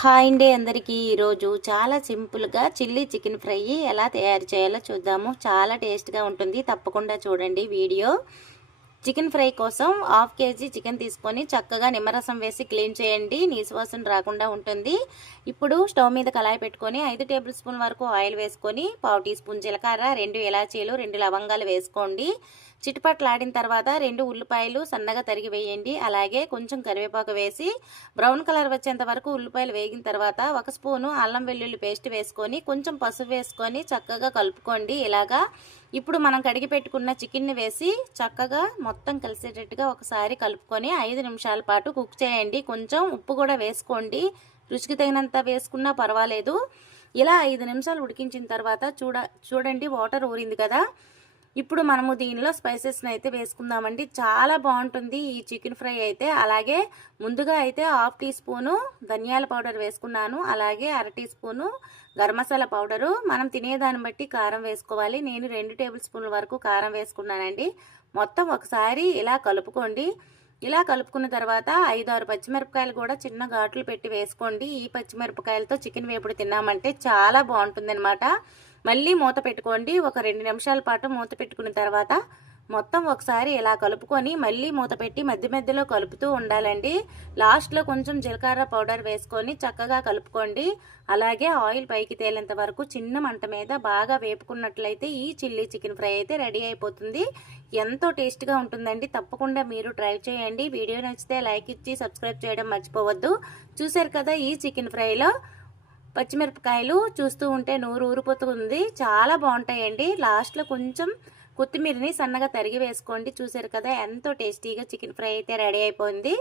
Hi అండి అందరికీ. ఈరోజు చాలా సింపుల్గా చిల్లీ చికెన్ ఫ్రై ఎలా తయారు చేయాలో చూద్దాము. చాలా టేస్ట్గా ఉంటుంది. తప్పకుండా చూడండి వీడియో. చికెన్ ఫ్రై కోసం హాఫ్ కేజీ చికెన్ తీసుకొని చక్కగా నిమ్మరసం వేసి క్లీన్ చేయండి. నీసువాసన రాకుండా ఉంటుంది. ఇప్పుడు స్టవ్ మీద కళాయి పెట్టుకొని ఐదు టేబుల్ స్పూన్ వరకు ఆయిల్ వేసుకొని పావు టీ స్పూన్ జీలకర్ర రెండు ఇలాచీలు రెండు లవంగాలు వేసుకోండి. చిటిపట్లాడిన తర్వాత రెండు ఉల్లిపాయలు సన్నగా తరిగి వేయండి. అలాగే కొంచెం కరివేపాకు వేసి బ్రౌన్ కలర్ వచ్చేంత వరకు ఉల్లిపాయలు వేగిన తర్వాత ఒక స్పూను అల్లం వెల్లుల్లి పేస్ట్ వేసుకొని కొంచెం పసుపు వేసుకొని చక్కగా కలుపుకోండి. ఇలాగా ఇప్పుడు మనం కడిగి పెట్టుకున్న చికెన్ని వేసి చక్కగా మొత్తం కలిసేటట్టుగా ఒకసారి కలుపుకొని ఐదు నిమిషాల పాటు కుక్ చేయండి. కొంచెం ఉప్పు కూడా వేసుకోండి. రుచికి తగినంత వేసుకున్నా పర్వాలేదు. ఇలా ఐదు నిమిషాలు ఉడికించిన తర్వాత చూడ చూడండి వాటర్ ఊరింది కదా. ఇప్పుడు మనము దీనిలో స్పైసెస్ని అయితే వేసుకుందామండి. చాలా బాగుంటుంది ఈ చికెన్ ఫ్రై అయితే. అలాగే ముందుగా అయితే హాఫ్ టీ స్పూను ధనియాల పౌడర్ వేసుకున్నాను. అలాగే అర teaspoon garam masala powder మనం తినేదాన్ని బట్టి కారం వేసుకోవాలి. నేను రెండు టేబుల్ స్పూన్ల వరకు కారం వేసుకున్నానండి. మొత్తం ఒకసారి ఇలా కలుపుకోండి. ఇలా కలుపుకున్న తర్వాత ఐదు ఆరు పచ్చిమిరపకాయలు కూడా చిన్న ఘాట్లు పెట్టి వేసుకోండి. ఈ పచ్చిమిరపకాయలతో చికెన్ వేపుడు తిన్నామంటే చాలా బాగుంటుంది మళ్ళీ మూత పెట్టుకోండి. ఒక రెండు నిమిషాల పాటు మూత పెట్టుకున్న తర్వాత మొత్తం ఒకసారి ఇలా కలుపుకొని మళ్ళీ మూత పెట్టి మధ్య మధ్యలో కలుపుతూ ఉండాలండి. లాస్ట్లో కొంచెం జీలకర్ర పౌడర్ వేసుకొని చక్కగా కలుపుకోండి. అలాగే ఆయిల్ పైకి తేలేంత వరకు చిన్న మంట మీద బాగా వేపుకున్నట్లయితే ఈ చిల్లీ చికెన్ ఫ్రై అయితే రెడీ అయిపోతుంది. ఎంతో టేస్ట్గా ఉంటుందండి. తప్పకుండా మీరు ట్రై చేయండి. వీడియో నచ్చితే లైక్ ఇచ్చి సబ్స్క్రైబ్ చేయడం మర్చిపోవద్దు. చూశారు కదా ఈ చికెన్ ఫ్రైలో పచ్చిమిరపకాయలు చూస్తూ ఉంటే నూరు ఊరిపోతుంది. చాలా బాగుంటాయండి. లాస్ట్లో కొంచెం కొత్తిమీరని సన్నగా తరిగి వేసుకోండి. చూసారు కదా ఎంతో టేస్టీగా చికెన్ ఫ్రై అయితే రెడీ అయిపోయింది.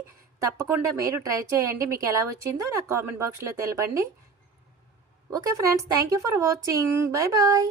తప్పకుండా మీరు ట్రై చేయండి. మీకు ఎలా వచ్చిందో నాకు కామెంట్ బాక్స్లో తెలపండి. Okay friends thank for watching. Bye bye